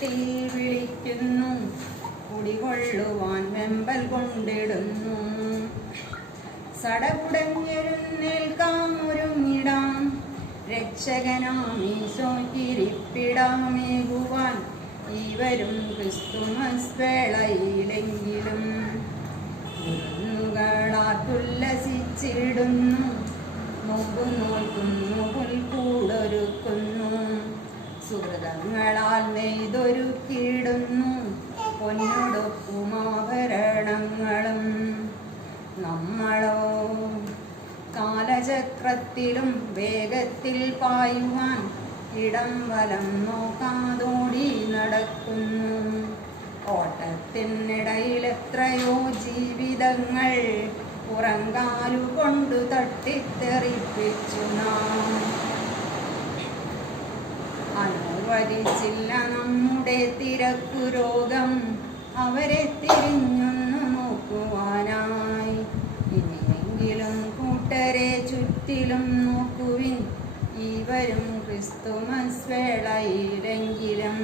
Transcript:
തട്ടി വിളിക്കുന്നു, കുടികൊള്ളുവാൻ വെമ്പൽ കൊണ്ടിടുന്നു. സടകുടഞ്ഞെഴുന്നേൽക്കാമൊരുങ്ങിടാം, രക്ഷകനാമീശോയ്ക്കിരിപ്പിടാമേകുവാൻ ഇവരും ക്രിസ്തുമസ് വേളയിലെങ്കിലും ഉല്ലസിച്ചിടുന്നു. നോമ്പു നോൽക്കുന്നു, പുൽക്കൂടൊരുക്കുന്നു, സുഹൃതങ്ങളാൽ നെയ്തൊരുക്കിയിടുന്നു പൊന്നൊടൊപ്പും ആഭരണങ്ങളും. നമ്മളോ കാലചക്രത്തിലും വേഗത്തിൽ പായുവാൻ ഇടം വലം നോക്കാതോടി നടക്കുന്നു. ഓട്ടത്തിനിടയിൽ എത്രയോ ജീവിതങ്ങൾ പുറങ്കാലുകൊണ്ടു തട്ടിത്തെറിപ്പിച്ചു നാം. അനുവദിച്ചില്ല നമ്മുടെ തിരക്കുരോഗം അവരെ തിരിഞ്ഞൊന്നു നോക്കുവാനായി. ഇനിയെങ്കിലും കൂട്ടരെ ചുറ്റിലും നോക്കുവിൻ, ഇവരും ക്രിസ്തുമസ് വേളയിലെങ്കിലും.